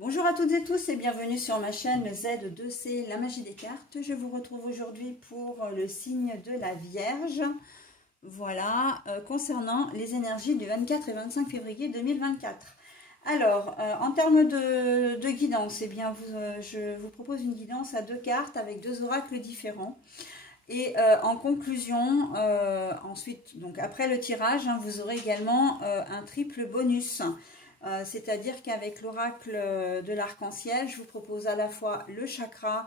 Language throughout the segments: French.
Bonjour à toutes et tous et bienvenue sur ma chaîne Z2C, la magie des cartes. Je vous retrouve aujourd'hui pour le signe de la Vierge. Voilà, concernant les énergies du 24 et 25 février 2024. Alors, en termes de guidance, eh bien, je vous propose une guidance à deux cartes avec deux oracles différents. Et en conclusion, ensuite, donc après le tirage, vous aurez également un triple bonus. C'est-à-dire qu'avec l'oracle de l'arc-en-ciel, je vous propose à la fois le chakra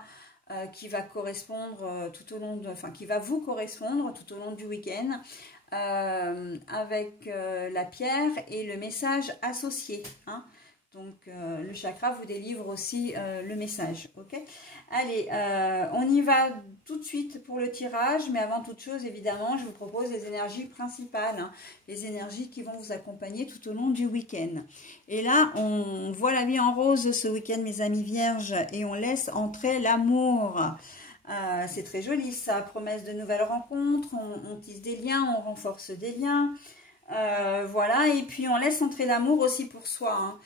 qui va correspondre tout au long de, enfin qui va vous correspondre tout au long du week-end, avec la pierre et le message associé. Donc le chakra vous délivre aussi le message. Ok. Allez, on y va tout de suite pour le tirage, mais avant toute chose, évidemment, je vous propose les énergies principales, les énergies qui vont vous accompagner tout au long du week-end. Et là, on voit la vie en rose ce week-end, mes amis vierges, et on laisse entrer l'amour. C'est très joli, ça, promesse de nouvelles rencontres, on tisse des liens, on renforce des liens. Voilà, et puis on laisse entrer l'amour aussi pour soi.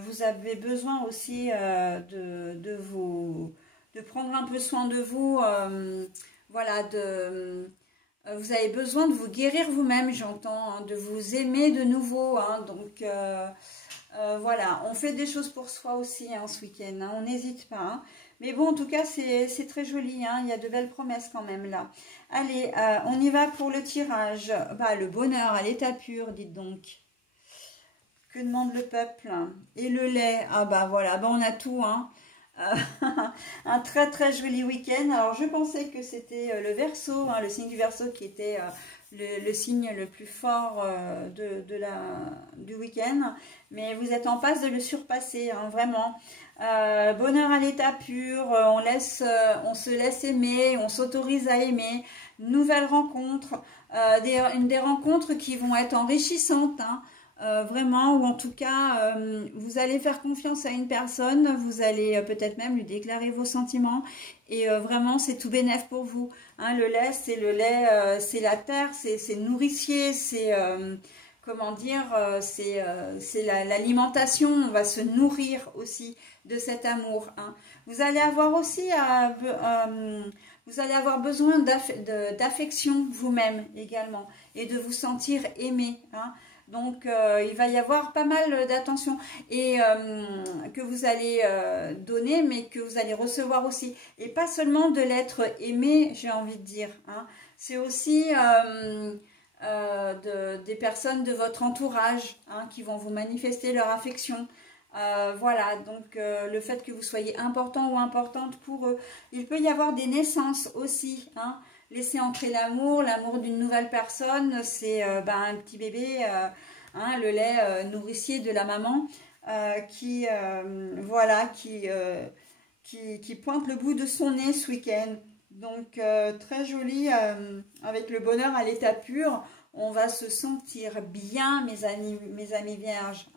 Vous avez besoin aussi de prendre un peu soin de vous. Voilà, vous avez besoin de vous guérir vous-même, j'entends, de vous aimer de nouveau. Donc voilà, on fait des choses pour soi aussi ce week-end, on n'hésite pas. Mais bon, en tout cas, c'est très joli, il y a de belles promesses quand même là. Allez, on y va pour le tirage. Le bonheur à l'état pur, dites donc. Que demande le peuple? Et le lait, voilà, on a tout, un très très joli week-end. Alors je pensais que c'était le Verseau, le signe du Verseau qui était le signe le plus fort du week-end, mais vous êtes en passe de le surpasser, vraiment. Bonheur à l'état pur, on se laisse aimer, on s'autorise à aimer, nouvelles rencontres, des rencontres qui vont être enrichissantes, vraiment, ou en tout cas vous allez faire confiance à une personne, vous allez peut-être même lui déclarer vos sentiments, et vraiment c'est tout bénef pour vous. Le lait, c'est la terre, c'est nourricier, c'est comment dire, c'est l'alimentation. On va se nourrir aussi de cet amour. Vous allez avoir aussi vous allez avoir besoin d'affection vous-même également, et de vous sentir aimé. Donc, il va y avoir pas mal d'attention et que vous allez donner, mais que vous allez recevoir aussi. Et pas seulement de l'être aimé, j'ai envie de dire. C'est aussi des personnes de votre entourage qui vont vous manifester leur affection. Voilà, donc le fait que vous soyez important ou importante pour eux. Il peut y avoir des naissances aussi. Laisser entrer l'amour d'une nouvelle personne, c'est un petit bébé, le lait nourricier de la maman qui pointe le bout de son nez ce week-end. Donc très joli, avec le bonheur à l'état pur, on va se sentir bien, mes amis vierges,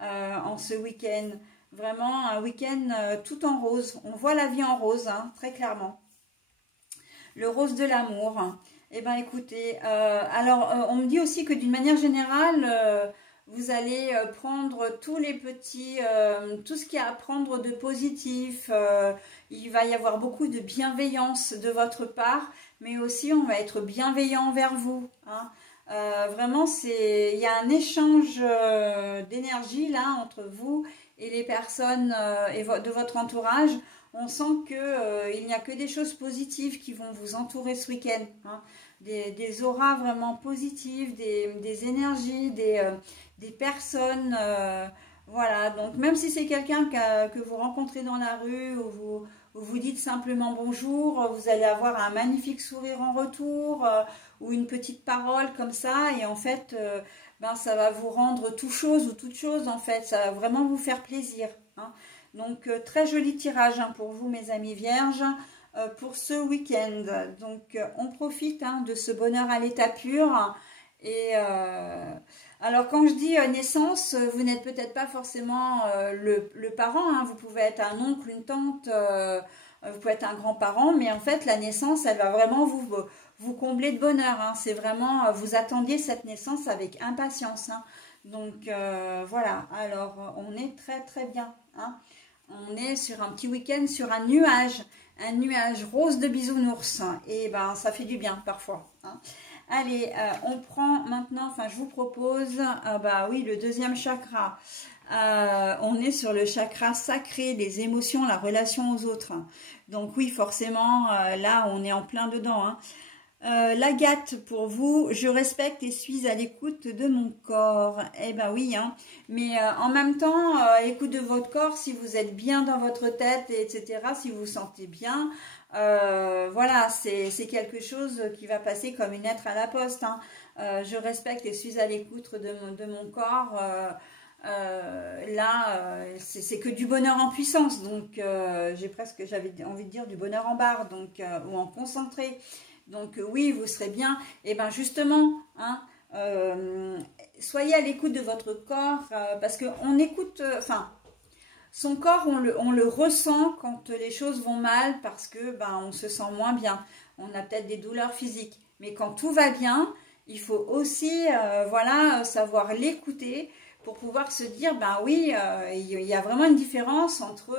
en ce week-end. Vraiment un week-end tout en rose. On voit la vie en rose, très clairement. Le rose de l'amour. Eh bien, écoutez, on me dit aussi que d'une manière générale, vous allez prendre tous les petits, tout ce qu'il y a à prendre de positif. Il va y avoir beaucoup de bienveillance de votre part, mais aussi on va être bienveillant envers vous. Vraiment, il y a un échange d'énergie là entre vous et les personnes de votre entourage. On sent qu'il n'y a que des choses positives qui vont vous entourer ce week-end. Des auras vraiment positives, des énergies, des personnes. Voilà, donc même si c'est quelqu'un que vous rencontrez dans la rue ou vous dites simplement bonjour, vous allez avoir un magnifique sourire en retour ou une petite parole comme ça. Et en fait, ça va vous rendre tout chose ou toute chose en fait. Ça va vraiment vous faire plaisir. Donc, très joli tirage pour vous, mes amis vierges, pour ce week-end. Donc, on profite de ce bonheur à l'état pur. Et alors, quand je dis naissance, vous n'êtes peut-être pas forcément le parent. Vous pouvez être un oncle, une tante, vous pouvez être un grand-parent. Mais en fait, la naissance, elle va vraiment vous combler de bonheur. C'est vraiment, vous attendiez cette naissance avec impatience. Donc voilà, alors on est très très bien, hein. On est sur un petit week-end, sur un nuage rose de bisounours, et ben ça fait du bien parfois, hein. Allez, on prend maintenant, enfin je vous propose, bah oui, le deuxième chakra. On est sur le chakra sacré, les émotions, la relation aux autres. Donc oui, forcément, là on est en plein dedans, hein. L'Agate pour vous, je respecte et suis à l'écoute de mon corps. Eh ben oui, hein. Mais en même temps, écoute de votre corps, si vous êtes bien dans votre tête, etc., si vous vous sentez bien, voilà, c'est quelque chose qui va passer comme une lettre à la poste, hein. Je respecte et suis à l'écoute de mon corps. Là, c'est que du bonheur en puissance, donc j'avais envie de dire du bonheur en barre, donc ou en concentré. Donc oui, vous serez bien. Et bien justement, hein, soyez à l'écoute de votre corps, parce qu'on écoute, enfin, son corps, on le ressent quand les choses vont mal, parce que ben, on se sent moins bien. On a peut-être des douleurs physiques. Mais quand tout va bien, il faut aussi voilà, savoir l'écouter pour pouvoir se dire, ben oui, il y a vraiment une différence entre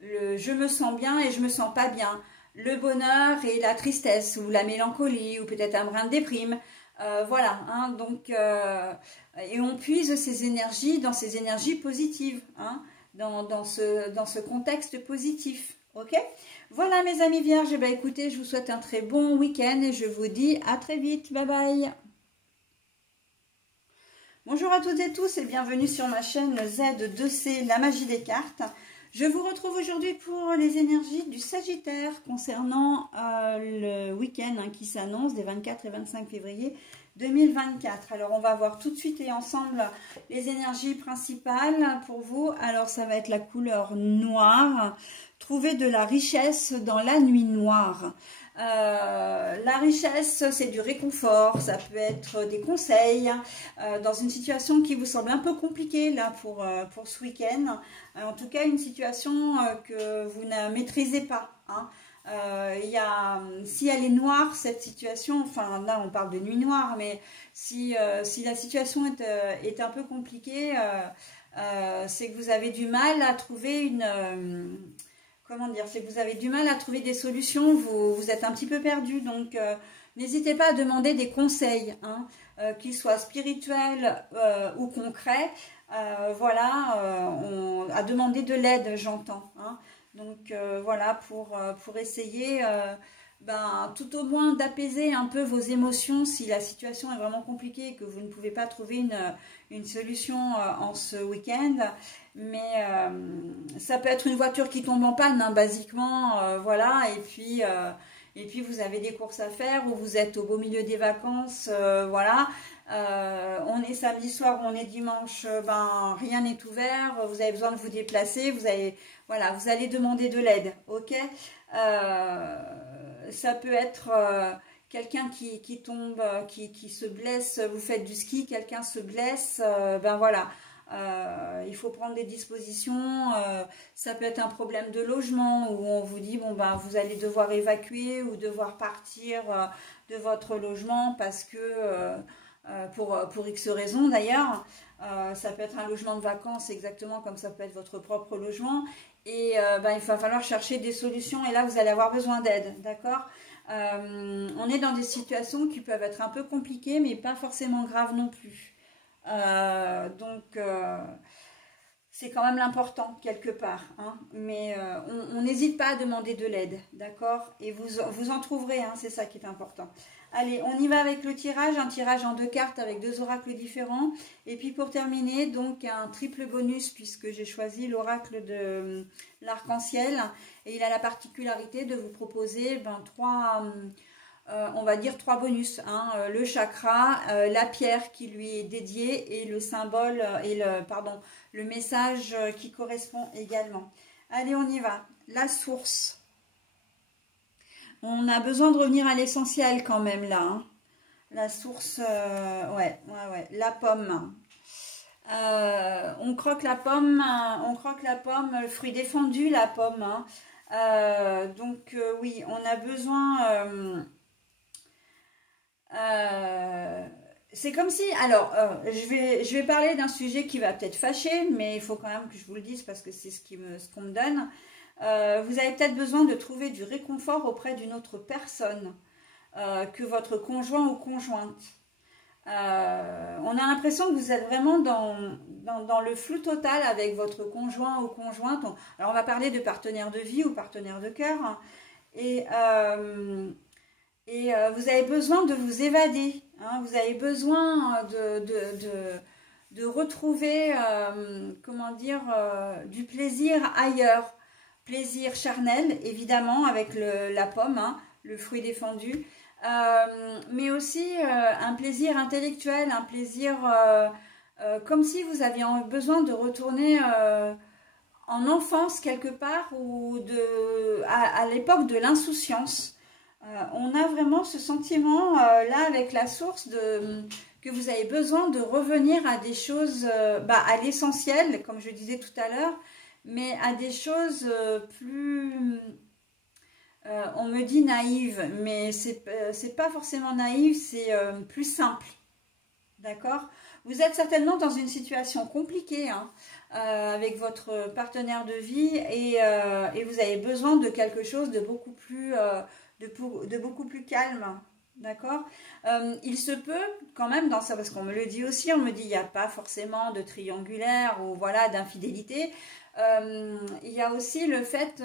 le je me sens bien et je me sens pas bien, le bonheur et la tristesse, ou la mélancolie, ou peut-être un brin de déprime. Voilà, hein, donc, et on puise ces énergies dans ces énergies positives, hein, dans ce contexte positif. Ok? Voilà mes amis vierges, eh bien, écoutez, je vous souhaite un très bon week-end et je vous dis à très vite. Bye bye. Bonjour à toutes et tous et bienvenue sur ma chaîne Z2C, la magie des cartes. Je vous retrouve aujourd'hui pour les énergies du Sagittaire concernant le week-end, hein, qui s'annonce des 24 et 25 février 2024. Alors on va voir tout de suite et ensemble les énergies principales pour vous. Alors ça va être la couleur noire. Trouver de la richesse dans la nuit noire. La richesse, c'est du réconfort, ça peut être des conseils dans une situation qui vous semble un peu compliquée là pour ce week-end. En tout cas, une situation que vous ne maîtrisez pas, hein. Si elle est noire, cette situation, enfin là on parle de nuit noire, mais si la situation est un peu compliquée, c'est que vous avez du mal à trouver une... comment dire, c'est que vous avez du mal à trouver des solutions, vous êtes un petit peu perdu, donc n'hésitez pas à demander des conseils, hein, qu'ils soient spirituels ou concrets, voilà, à demander de l'aide, j'entends, hein. Donc voilà, pour essayer ben, tout au moins d'apaiser un peu vos émotions si la situation est vraiment compliquée et que vous ne pouvez pas trouver une solution en ce week-end. Mais ça peut être une voiture qui tombe en panne, hein, basiquement, voilà, et puis vous avez des courses à faire, ou vous êtes au beau milieu des vacances, voilà. On est samedi soir, on est dimanche, ben rien n'est ouvert, vous avez besoin de vous déplacer, voilà, vous allez demander de l'aide, ok. Ça peut être quelqu'un qui tombe, qui se blesse, vous faites du ski, quelqu'un se blesse, ben voilà. Il faut prendre des dispositions, ça peut être un problème de logement où on vous dit bon ben vous allez devoir évacuer ou devoir partir de votre logement parce que pour X raisons d'ailleurs, ça peut être un logement de vacances exactement comme ça peut être votre propre logement, et ben, il va falloir chercher des solutions, et là vous allez avoir besoin d'aide, d'accord. On est dans des situations qui peuvent être un peu compliquées mais pas forcément graves non plus. Donc c'est quand même l'important quelque part, hein. Mais on n'hésite pas à demander de l'aide, d'accord, et vous en trouverez, hein, c'est ça qui est important. Allez, on y va avec le tirage, un tirage en 2 cartes avec 2 oracles différents, et puis pour terminer, donc un triple bonus puisque j'ai choisi l'oracle de l'arc-en-ciel, et il a la particularité de vous proposer ben, on va dire 3 bonus, hein, le chakra, la pierre qui lui est dédiée, et le symbole et le message qui correspond également. Allez, on y va. La source. On a besoin de revenir à l'essentiel quand même là, hein. La source, ouais. La pomme. On croque la pomme, le fruit défendu, la pomme, hein. Donc oui, on a besoin... c'est comme si, alors, je vais parler d'un sujet qui va peut-être fâcher, mais il faut quand même que je vous le dise parce que c'est ce qu'on me donne. Vous avez peut-être besoin de trouver du réconfort auprès d'une autre personne que votre conjoint ou conjointe. On a l'impression que vous êtes vraiment dans le flou total avec votre conjoint ou conjointe. Alors, on va parler de partenaire de vie ou partenaire de cœur, hein. Et, vous avez besoin de vous évader, hein. Vous avez besoin de retrouver, comment dire, du plaisir ailleurs. Plaisir charnel, évidemment, avec la pomme, hein, le fruit défendu. Mais aussi un plaisir intellectuel, un plaisir comme si vous aviez besoin de retourner en enfance quelque part ou à l'époque de l'insouciance. On a vraiment ce sentiment là avec la source que vous avez besoin de revenir à des choses, à l'essentiel, comme je disais tout à l'heure, mais à des choses plus... on me dit naïve, mais c'est pas forcément naïve, c'est plus simple. D'accord? Vous êtes certainement dans une situation compliquée, hein, avec votre partenaire de vie et vous avez besoin de quelque chose de beaucoup plus, de beaucoup plus calme. D'accord? Il se peut quand même dans ça, parce qu'on me le dit aussi, on me dit il n'y a pas forcément de triangulaire ou voilà d'infidélité. Il y a aussi le fait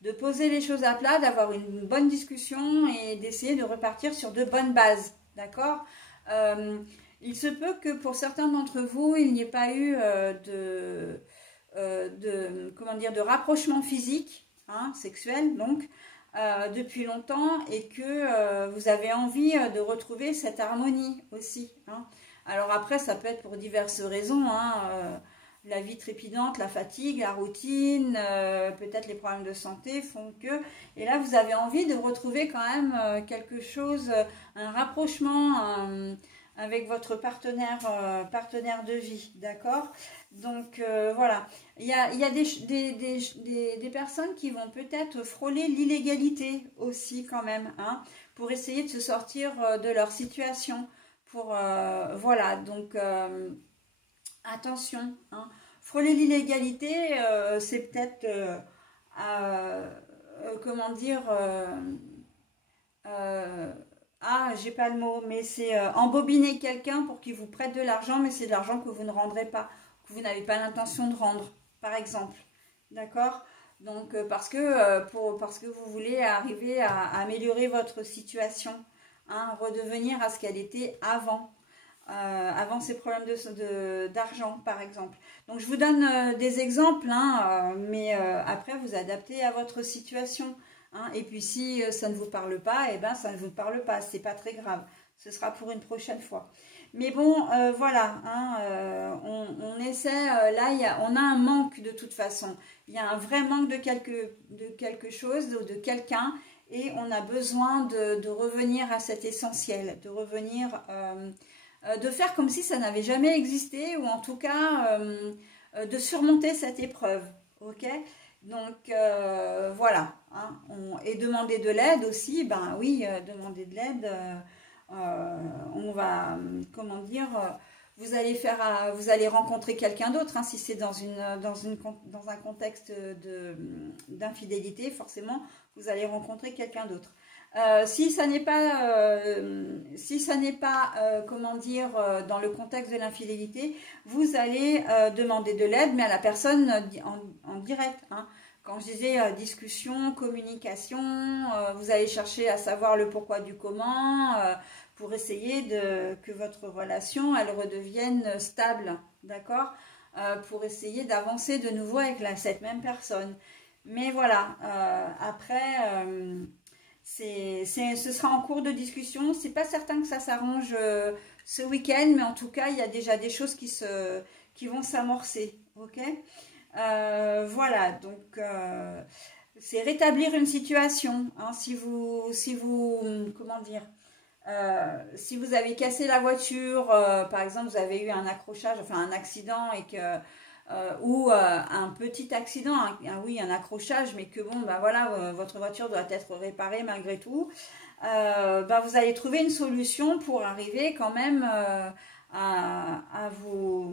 de poser les choses à plat, d'avoir une bonne discussion et d'essayer de repartir sur de bonnes bases. D'accord? Il se peut que pour certains d'entre vous, il n'y ait pas eu comment dire, de rapprochement physique, hein, sexuel, donc, depuis longtemps et que vous avez envie de retrouver cette harmonie aussi, hein. Alors après, ça peut être pour diverses raisons, hein, la vie trépidante, la fatigue, la routine, peut-être les problèmes de santé font que... Et là, vous avez envie de retrouver quand même quelque chose, un rapprochement avec votre partenaire de vie, d'accord? Donc voilà, il y a des personnes qui vont peut-être frôler l'illégalité aussi quand même, hein, pour essayer de se sortir de leur situation. Voilà, donc attention, hein. Frôler l'illégalité, c'est peut-être, comment dire, j'ai pas le mot, mais c'est embobiner quelqu'un pour qu'il vous prête de l'argent, mais c'est de l'argent que vous ne rendrez pas, que vous n'avez pas l'intention de rendre, par exemple. D'accord? Donc, parce que vous voulez arriver à améliorer votre situation, hein, redevenir à ce qu'elle était avant. Avant ces problèmes d'argent, par exemple. Donc, je vous donne des exemples, hein, mais après, vous adaptez à votre situation. Hein. Et puis, si ça ne vous parle pas, eh ben, ça ne vous parle pas. C'est pas très grave. Ce sera pour une prochaine fois. Mais bon, voilà. Hein, on essaie, là, on a un manque de toute façon. Il y a un vrai manque de quelque chose, de quelqu'un. Et on a besoin de revenir à cet essentiel, de revenir... de faire comme si ça n'avait jamais existé ou en tout cas de surmonter cette épreuve, ok? Donc voilà, hein, et demander de l'aide aussi, ben oui, demander de l'aide, on va, comment dire, vous allez rencontrer quelqu'un d'autre, hein, si c'est dans un contexte d'infidélité, forcément, vous allez rencontrer quelqu'un d'autre. Si ça n'est pas, comment dire, dans le contexte de l'infidélité, vous allez demander de l'aide, mais à la personne en direct, hein. Quand je disais discussion, communication, vous allez chercher à savoir le pourquoi du comment pour essayer que votre relation, elle redevienne stable, d'accord? Pour essayer d'avancer de nouveau avec cette même personne. Mais voilà, après... ce sera en cours de discussion. C'est pas certain que ça s'arrange ce week-end, mais en tout cas, il y a déjà des choses qui vont s'amorcer. Ok? Voilà, donc c'est rétablir une situation. Hein, comment dire, si vous avez cassé la voiture, par exemple, vous avez eu un accrochage, enfin un accident et que ou un petit accident, oui, un accrochage, mais que bon, ben voilà, votre voiture doit être réparée malgré tout, ben vous allez trouver une solution pour arriver quand même à vous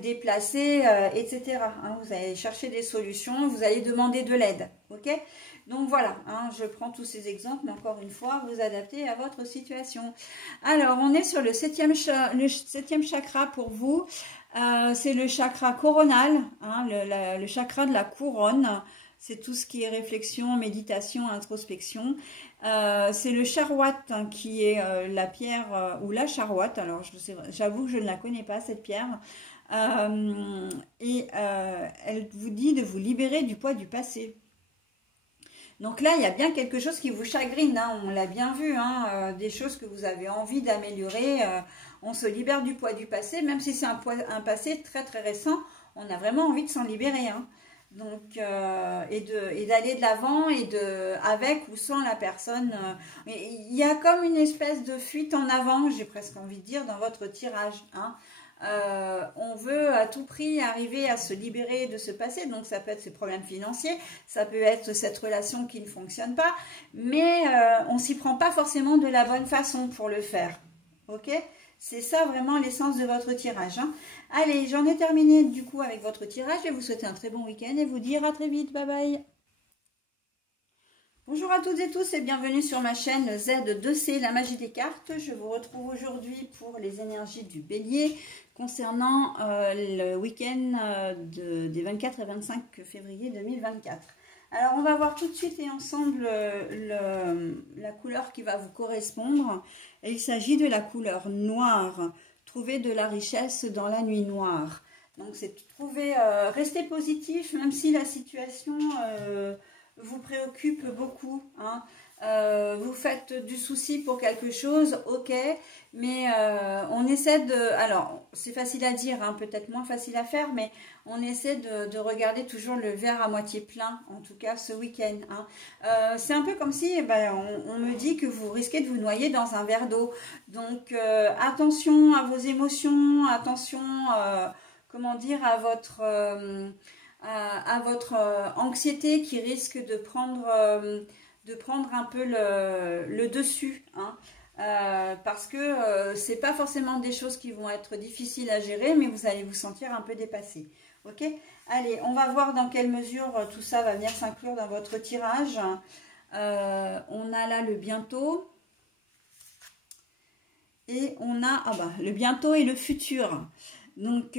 déplacer, etc. Hein, vous allez chercher des solutions, vous allez demander de l'aide, ok? Donc voilà, hein, je prends tous ces exemples, mais encore une fois, vous adaptez à votre situation. Alors, on est sur le septième chakra pour vous. C'est le chakra coronal, hein, le chakra de la couronne. C'est tout ce qui est réflexion, méditation, introspection. C'est le charwat, hein, qui est la pierre ou la charwat. Alors, j'avoue que je ne la connais pas, cette pierre. Elle vous dit de vous libérer du poids du passé. Donc là, il y a bien quelque chose qui vous chagrine, hein, on l'a bien vu, hein, des choses que vous avez envie d'améliorer. On se libère du poids du passé, même si c'est un passé très très récent, on a vraiment envie de s'en libérer. Hein. Donc, et d'aller de l'avant, avec ou sans la personne. Il y a comme une espèce de fuite en avant, j'ai presque envie de dire, dans votre tirage. Hein. On veut à tout prix arriver à se libérer de ce passé, donc ça peut être ces problèmes financiers, ça peut être cette relation qui ne fonctionne pas, mais on s'y prend pas forcément de la bonne façon pour le faire, ok? C'est ça vraiment l'essence de votre tirage. Hein. Allez, j'en ai terminé du coup avec votre tirage, je vais vous souhaiter un très bon week-end et vous dire à très vite, bye bye. Bonjour à toutes et tous et bienvenue sur ma chaîne Z2C, la magie des cartes. Je vous retrouve aujourd'hui pour les énergies du bélier concernant le week-end des 24 et 25 février 2024. Alors on va voir tout de suite et ensemble la couleur qui va vous correspondre. Et il s'agit de la couleur noire. Trouver de la richesse dans la nuit noire. Donc c'est trouver, rester positif même si la situation... vous préoccupe beaucoup, hein. Vous faites du souci pour quelque chose, ok, mais on essaie de, alors c'est facile à dire, hein, peut-être moins facile à faire, mais on essaie de regarder toujours le verre à moitié plein, en tout cas ce week-end. Hein. C'est un peu comme si on me dit que vous risquez de vous noyer dans un verre d'eau, donc attention à vos émotions, attention, comment dire, à votre anxiété qui risque de prendre un peu le dessus, hein, parce que c'est pas forcément des choses qui vont être difficiles à gérer, mais vous allez vous sentir un peu dépassé. Ok, allez, on va voir dans quelle mesure tout ça va venir s'inclure dans votre tirage. On a là le bientôt et on a le bientôt et le futur. Donc,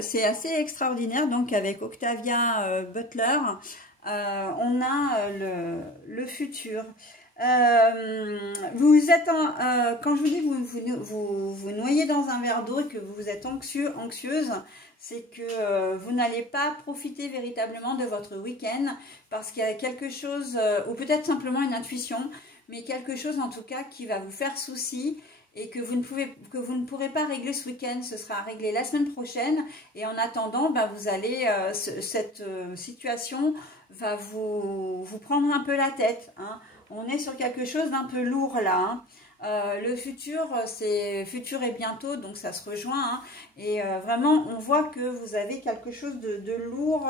c'est assez extraordinaire. Donc, avec Octavia Butler, on a le futur. Vous êtes quand je vous dis que vous noyez dans un verre d'eau et que vous êtes anxieuse, c'est que vous n'allez pas profiter véritablement de votre week-end parce qu'il y a quelque chose, ou peut-être simplement une intuition, mais quelque chose en tout cas qui va vous faire souci. Et que vous ne pourrez pas régler ce week-end, ce sera réglé la semaine prochaine. Et en attendant, vous allez, cette situation va vous prendre un peu la tête. Hein. On est sur quelque chose d'un peu lourd là. Hein. Le futur, c'est futur et bientôt, donc ça se rejoint. Hein. Et vraiment, on voit que vous avez quelque chose de lourd.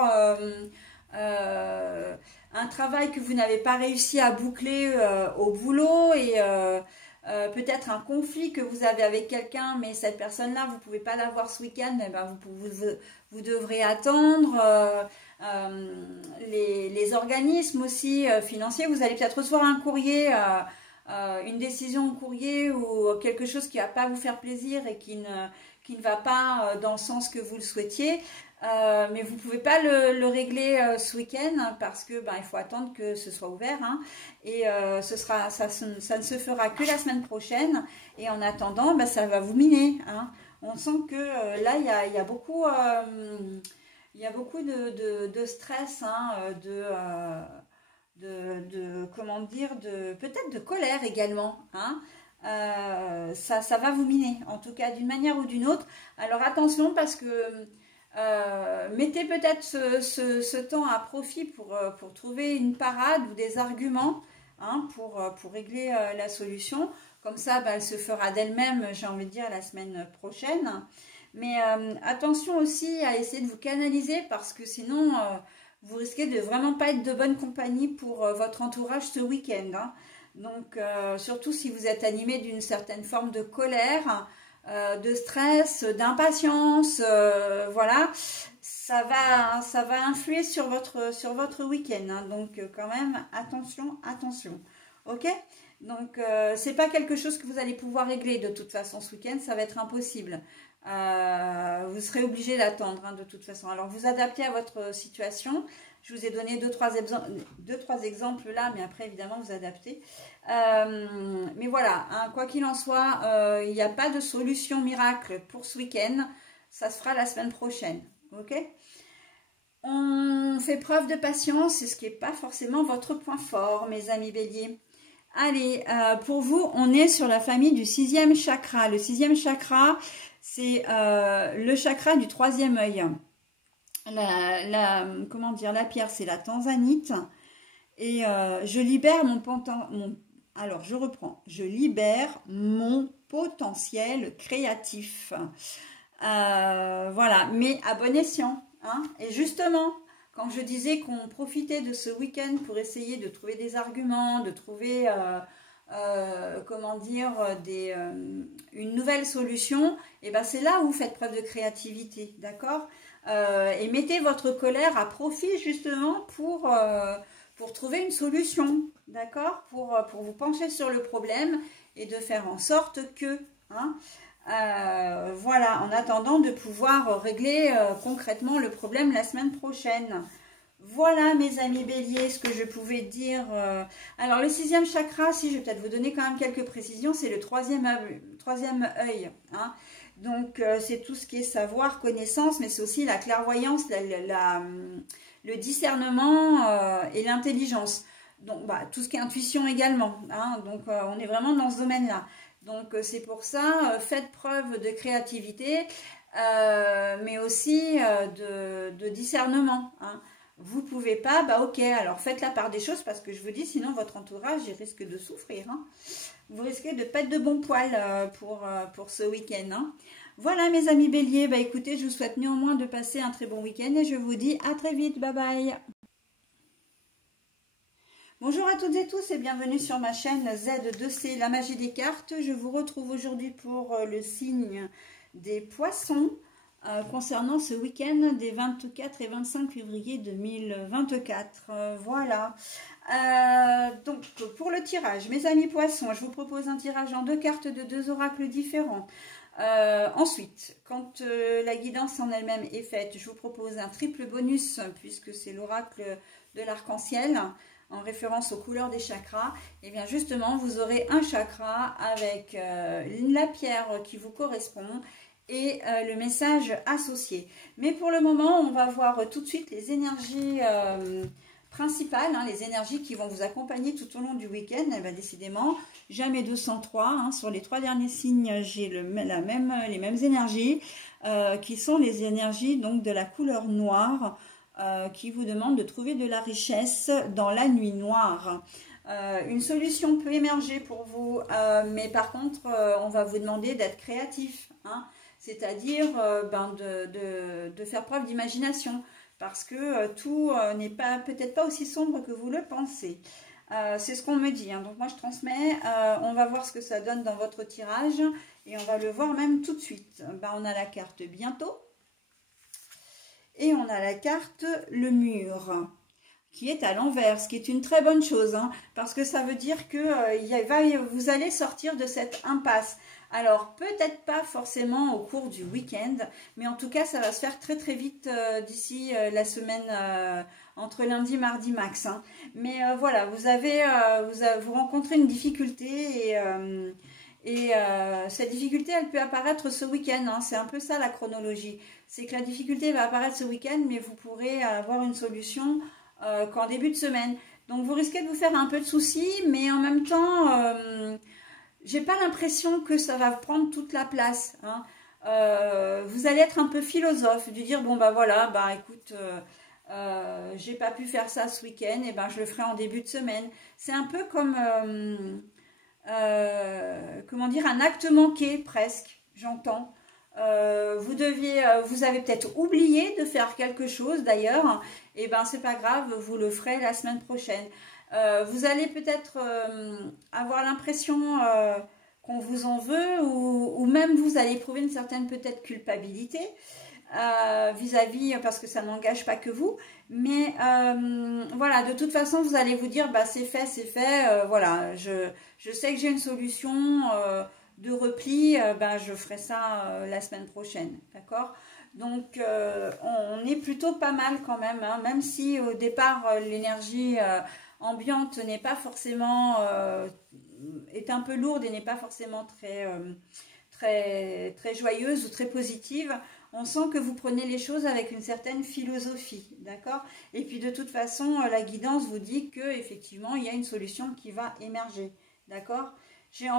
Un travail que vous n'avez pas réussi à boucler au boulot et... peut-être un conflit que vous avez avec quelqu'un, mais cette personne-là, vous ne pouvez pas l'avoir ce week-end, vous devrez attendre. Les organismes aussi financiers, vous allez peut-être recevoir un courrier, une décision au courrier ou quelque chose qui ne va pas vous faire plaisir et qui ne va pas dans le sens que vous le souhaitiez. Mais vous ne pouvez pas le régler ce week-end parce que il faut attendre que ce soit ouvert, hein, et ça ne se fera que la semaine prochaine et en attendant ça va vous miner, hein. On sent que là il y a beaucoup de stress, hein, comment dire, peut-être de colère également, hein. Ça va vous miner en tout cas d'une manière ou d'une autre. Alors attention parce que mettez peut-être ce temps à profit pour trouver une parade ou des arguments, hein, pour régler la solution. Comme ça, elle se fera d'elle-même, j'ai envie de dire, la semaine prochaine. Mais attention aussi à essayer de vous canaliser parce que sinon, vous risquez de vraiment pas être de bonne compagnie pour votre entourage ce week-end, hein. Donc, surtout si vous êtes animé d'une certaine forme de colère, de stress, d'impatience, voilà, ça va influer sur votre week-end, hein. Donc, quand même, attention, attention. Ok? Donc, c'est pas quelque chose que vous allez pouvoir régler de toute façon ce week-end, ça va être impossible. Vous serez obligé d'attendre, hein, de toute façon. Alors, vous adaptez à votre situation. Je vous ai donné deux, trois exemples là, mais après, évidemment, vous adaptez. Mais voilà, hein, quoi qu'il en soit, il n'y a pas de solution miracle pour ce week-end. Ça se fera la semaine prochaine. Ok? On fait preuve de patience, c'est ce qui n'est pas forcément votre point fort, mes amis béliers. Allez, pour vous, on est sur la famille du 6e chakra. Le 6e chakra, c'est le chakra du 3e œil. Comment dire, la pierre, c'est la tanzanite. Et je libère alors, je reprends. Je libère mon potentiel créatif. Voilà, mais à bon escient, hein. Et justement, quand je disais qu'on profitait de ce week-end pour essayer de trouver des arguments, de trouver, comment dire, une nouvelle solution, et ben c'est là où vous faites preuve de créativité, d'accord? Et mettez votre colère à profit justement pour trouver une solution, d'accord? Pour vous pencher sur le problème et de faire en sorte que, hein, voilà, en attendant de pouvoir régler concrètement le problème la semaine prochaine. Voilà mes amis béliers, ce que je pouvais dire. Alors le 6e chakra, si je vais peut-être vous donner quand même quelques précisions, c'est le troisième œil, hein. Donc c'est tout ce qui est savoir, connaissance, mais c'est aussi la clairvoyance, le discernement et l'intelligence. Donc bah, tout ce qui est intuition également, hein. Donc on est vraiment dans ce domaine-là. Donc c'est pour ça, faites preuve de créativité, mais aussi de discernement, hein. Vous pouvez pas, bah ok, alors faites la part des choses parce que je vous dis, sinon votre entourage il risque de souffrir, hein. Vous risquez de pas être de bon poil pour ce week-end, hein. Voilà mes amis béliers, bah écoutez, je vous souhaite néanmoins de passer un très bon week-end et je vous dis à très vite, bye bye. Bonjour à toutes et tous et bienvenue sur ma chaîne Z2C, la magie des cartes. Je vous retrouve aujourd'hui pour le signe des poissons concernant ce week-end des 24 et 25 février 2024. Voilà. Donc pour le tirage, mes amis poissons, je vous propose un tirage en 2 cartes de 2 oracles différents. Ensuite, quand la guidance en elle-même est faite, je vous propose un triple bonus puisque c'est l'oracle de l'arc-en-ciel en référence aux couleurs des chakras. Et bien justement, vous aurez un chakra avec la pierre qui vous correspond et le message associé. Mais pour le moment, on va voir tout de suite les énergies principales, hein, les énergies qui vont vous accompagner tout au long du week-end. Eh bien, décidément, jamais 203. Hein, sur les 3 derniers signes, j'ai les mêmes énergies qui sont les énergies donc de la couleur noire qui vous demandent de trouver de la richesse dans la nuit noire. Une solution peut émerger pour vous, mais par contre, on va vous demander d'être créatif, hein, c'est-à-dire de faire preuve d'imagination, parce que tout n'est peut-être pas aussi sombre que vous le pensez. C'est ce qu'on me dit, hein. Donc moi je transmets, on va voir ce que ça donne dans votre tirage, et on va le voir même tout de suite. On a la carte bientôt, et on a la carte le mur, qui est à l'envers, ce qui est une très bonne chose, hein, parce que ça veut dire que vous allez sortir de cette impasse. Alors, peut-être pas forcément au cours du week-end, mais en tout cas, ça va se faire très très vite d'ici la semaine entre lundi et mardi max, hein. Mais voilà, vous rencontrez une difficulté et cette difficulté, elle peut apparaître ce week-end, hein. C'est un peu ça la chronologie. C'est que la difficulté va apparaître ce week-end, mais vous pourrez avoir une solution qu'en début de semaine. Donc, vous risquez de vous faire un peu de soucis, mais en même temps, j'ai pas l'impression que ça va prendre toute la place, hein. Vous allez être un peu philosophe, de dire, bon, bah voilà, bah écoute, j'ai pas pu faire ça ce week-end, et ben je le ferai en début de semaine. C'est un peu comme, comment dire, un acte manqué presque, j'entends. vous avez peut-être oublié de faire quelque chose d'ailleurs, et ben c'est pas grave, vous le ferez la semaine prochaine. Vous allez peut-être avoir l'impression qu'on vous en veut, ou même vous allez éprouver une certaine peut-être culpabilité vis-à-vis, parce que ça n'engage pas que vous, mais voilà, de toute façon vous allez vous dire bah c'est fait, voilà, je sais que j'ai une solution de repli, ben je ferai ça la semaine prochaine, d'accord? Donc on est plutôt pas mal quand même, hein, même si au départ l'énergie ambiante n'est pas forcément est un peu lourde et n'est pas forcément très joyeuse ou très positive. On sent que vous prenez les choses avec une certaine philosophie, d'accord? Et puis de toute façon, la guidance vous dit que effectivement il y a une solution qui va émerger, d'accord? J'ai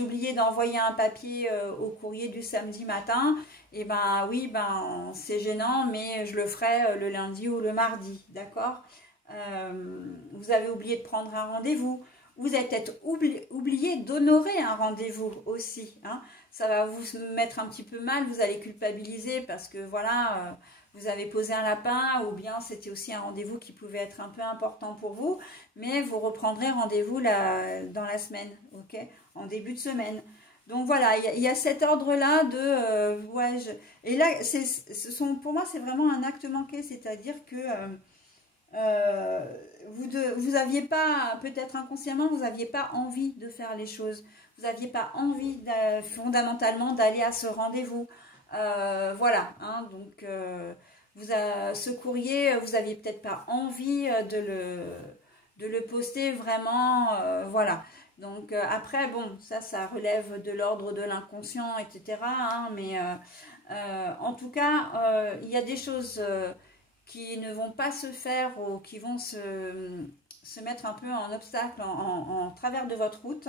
oublié d'envoyer un papier au courrier du samedi matin. Et ben oui, ben c'est gênant, mais je le ferai le lundi ou le mardi, d'accord? Vous avez oublié de prendre un rendez-vous. Vous avez peut-être oublié d'honorer un rendez-vous aussi, hein. Ça va vous mettre un petit peu mal, vous allez culpabiliser parce que voilà, vous avez posé un lapin, ou bien c'était aussi un rendez-vous qui pouvait être un peu important pour vous, mais vous reprendrez rendez-vous dans la semaine, ok, en début de semaine. Donc voilà, il y a cet ordre-là de... et là, pour moi, c'est vraiment un acte manqué, c'est-à-dire que vous n'aviez pas, peut-être inconsciemment, vous n'aviez pas envie de faire les choses. Vous n'aviez pas envie fondamentalement d'aller à ce rendez-vous. Voilà, hein, donc ce courrier, vous n'aviez peut-être pas envie de le poster vraiment, voilà. Donc après, bon, ça relève de l'ordre de l'inconscient, etc. Hein, mais en tout cas, il y a des choses qui ne vont pas se faire ou qui vont se mettre un peu en obstacle, en travers de votre route.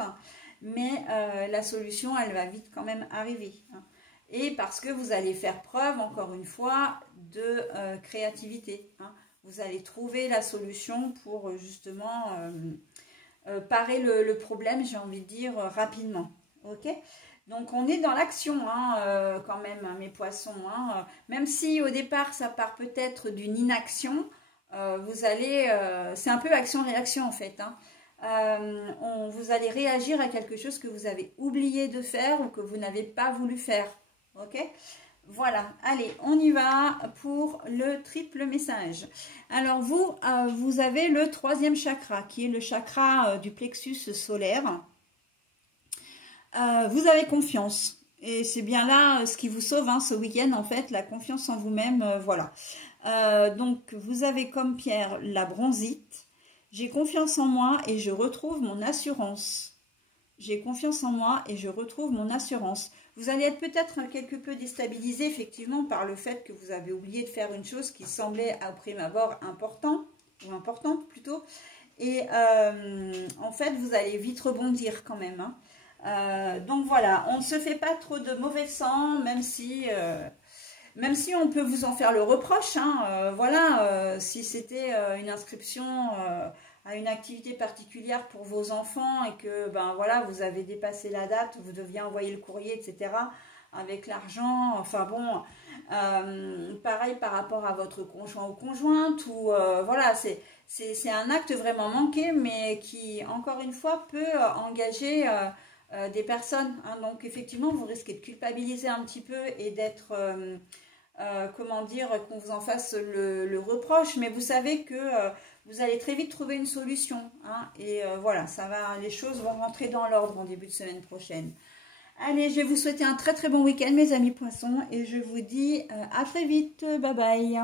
Mais la solution, elle va vite quand même arriver, hein. Et parce que vous allez faire preuve, encore une fois, de créativité, hein. Vous allez trouver la solution pour justement parer le problème, j'ai envie de dire, rapidement. Ok? Donc on est dans l'action, hein, quand même, hein, mes poissons, hein. Même si au départ ça part peut-être d'une inaction, c'est un peu action-réaction en fait, hein. Vous allez réagir à quelque chose que vous avez oublié de faire ou que vous n'avez pas voulu faire. Ok? Voilà, allez, on y va pour le triple message. Alors vous avez le troisième chakra, qui est le chakra du plexus solaire. Vous avez confiance. Et c'est bien là ce qui vous sauve, hein, ce week-end, en fait, la confiance en vous-même, voilà. Donc, vous avez comme pierre la bronzite. J'ai confiance en moi et je retrouve mon assurance. J'ai confiance en moi et je retrouve mon assurance. Vous allez être peut-être quelque peu déstabilisé, effectivement, par le fait que vous avez oublié de faire une chose qui semblait, à prime abord, importante plutôt. Et en fait, vous allez vite rebondir quand même, hein. Donc voilà, on ne se fait pas trop de mauvais sang, même si on peut vous en faire le reproche, hein, voilà, si c'était une inscription à une activité particulière pour vos enfants et que ben voilà, vous avez dépassé la date, vous deviez envoyer le courrier, etc. avec l'argent, enfin bon, pareil par rapport à votre conjoint ou conjointe, ou voilà, c'est un acte vraiment manqué, mais qui, encore une fois, peut engager des personnes, hein. Donc effectivement, vous risquez de culpabiliser un petit peu et d'être... comment dire, qu'on vous en fasse le reproche, mais vous savez que vous allez très vite trouver une solution, hein, et voilà, les choses vont rentrer dans l'ordre en début de semaine prochaine. Allez, je vais vous souhaiter un très très bon week-end, mes amis poissons, et je vous dis à très vite, bye bye.